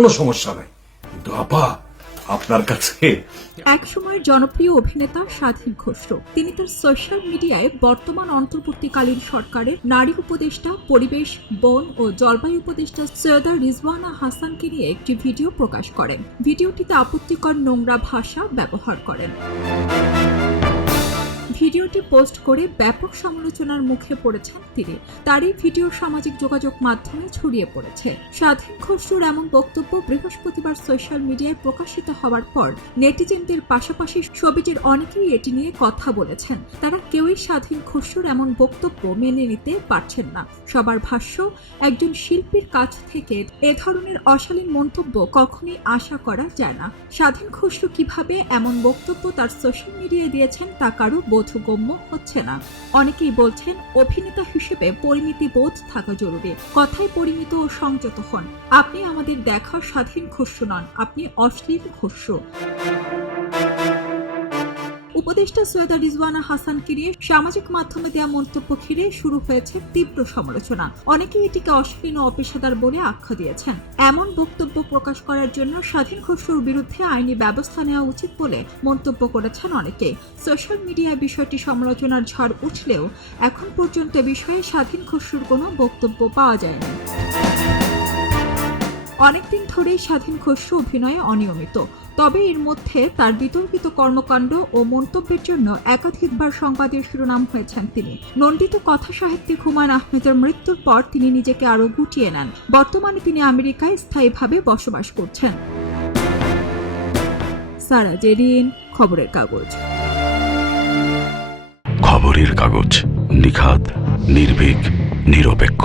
কোনো সমস্যা নাই। কিন্তু আপা, আপনার কাছে একসময়ের জনপ্রিয় অভিনেতা স্বাধীন খসরু। তিনি তার সোশ্যাল মিডিয়ায় বর্তমান অন্তর্বর্তীকালীন সরকারের নারী উপদেষ্টা, পরিবেশ, বন ও জলবায়ু উপদেষ্টা সৈয়দা রিজওয়ানা হাসানকে নিয়ে একটি ভিডিও প্রকাশ করেন। ভিডিওটিতে আপত্তিকর নোংরা ভাষা ব্যবহার করেন। ভিডিওটি পোস্ট করে ব্যাপক সমালোচনার মুখে পড়েছেন তিনি। তারই ভিডিও সামাজিক যোগাযোগ মাধ্যমে ছড়িয়ে পড়েছে। স্বাধীন খসরুর এমন বক্তব্য বৃহস্পতিবার সোশ্যাল মিডিয়ায় প্রকাশিত হওয়ার পর নেটিজেনদের পাশাপাশি ছবিটির অনেকেই এটি নিয়ে কথা বলেছেন। তারা কেউই স্বাধীন খসরুর এমন বক্তব্য মেনে নিতে পারছেন না। সবার ভাষ্য, একজন শিল্পীর কাছ থেকে এ ধরনের অশালীন মন্তব্য কখনই আশা করা যায় না। স্বাধীন খসরু কীভাবে এমন বক্তব্য তার সোশ্যাল মিডিয়ায় দিয়েছেন তা কারও বোধগম্য হচ্ছে না। অনেকেই বলছেন, অভিনেতা হিসেবে পরিমিতি বোধ থাকা জরুরি। কথায় পরিমিত ও সংযত হন। আপনি আমাদের দেখা স্বাধীন ঘোষ্য নন, আপনি অশ্লীল খসরু উপদেষ্টা সৈয়দা রিজওয়ানা হাসানকে নিয়ে সামাজিক মাধ্যমে দেওয়া মন্তব্য ঘিরে শুরু হয়েছে তীব্র সমালোচনা। অনেকেই এটিকে অশ্লীল ও অপেশাদার বলে আখ্যা দিয়েছেন। এমন বক্তব্য প্রকাশ করার জন্য স্বাধীন খসরুর বিরুদ্ধে আইনি ব্যবস্থা নেওয়া উচিত বলে মন্তব্য করেছেন অনেকে। সোশ্যাল মিডিয়ায় বিষয়টি সমালোচনার ঝড় উঠলেও এখন পর্যন্ত বিষয়ে স্বাধীন খসরুর কোনো বক্তব্য পাওয়া যায়নি। অনেকদিন ধরেই স্বাধীন খসরু অভিনয়ে অনিয়মিত। তবে এর মধ্যে তার বিতর্কিত কর্মকাণ্ড ও মন্তব্যের জন্য একাধিকবার সংবাদের শিরোনাম হয়েছেন তিনি। নন্দিত কথা সাহিত্যিক হুমায়ুন আহমেদের মৃত্যুর পর তিনি নিজেকে আরও গুটিয়ে নেন। বর্তমানে তিনি আমেরিকায় স্থায়ীভাবে বসবাস করছেন। সারা জেরিন খবরের কাগজ। খবরের কাগজ নিখাত নির্ভীক, নিরপেক্ষ।